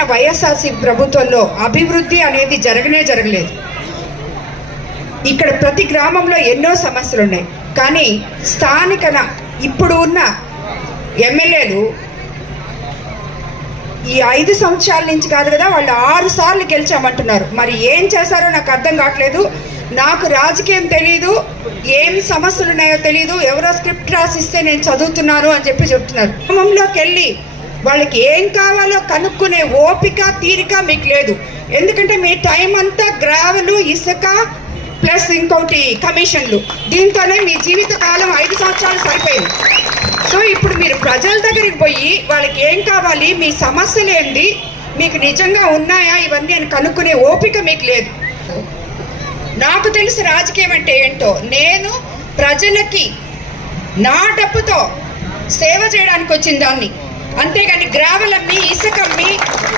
గడిచిన వైఎస్ఆర్సీ ప్రభుత్వంలో అభివృద్ధి అనేది జరగలేదు. ఇక్కడ ప్రతి గ్రామంలో ఎన్నో సమస్యలు ఉన్నాయి. కానీ స్థానిక ఇప్పుడు ఉన్న ఎమ్మెల్యేలు ఈ 5 సంవత్సరాల నుంచి కాదు కదా, వాళ్ళు 6 సార్లు గెలిచామంటున్నారు. మరి ఏం చేశారో నాకు అర్థం కావట్లేదు. నాకు రాజకీయం తెలీదు, ఏం సమస్యలు ఉన్నాయో తెలీదు, ఎవరో స్క్రిప్ట్ రాసిస్తే నేను చదువుతున్నాను అని చెప్తున్నారు. గ్రామంలోకి వెళ్ళి వాళ్ళకి ఏం కావాలో కనుక్కునే ఓపిక తీరిక మీకు లేదు. ఎందుకంటే మీ టైం అంతా గ్రావెలు, ఇసుక ప్లస్ ఇంకోటి కమిషన్లు, దీంతోనే మీ జీవిత కాలం 5 సంవత్సరాలు సరిపోయింది. సో ఇప్పుడు మీరు ప్రజల దగ్గరికి పోయి వాళ్ళకి ఏం కావాలి, మీ సమస్యలు ఏంటి, మీకు నిజంగా ఉన్నాయా, ఇవన్నీ అని కనుక్కునే ఓపిక మీకు లేదు. నాకు తెలిసి రాజకీయం అంటే ఏంటో, నేను ప్రజలకి నా డబ్బుతో సేవ చేయడానికి వచ్చిన దాన్ని, అంతేగాని గ్రావెల్ అమ్మి, ఇసుక అమ్మి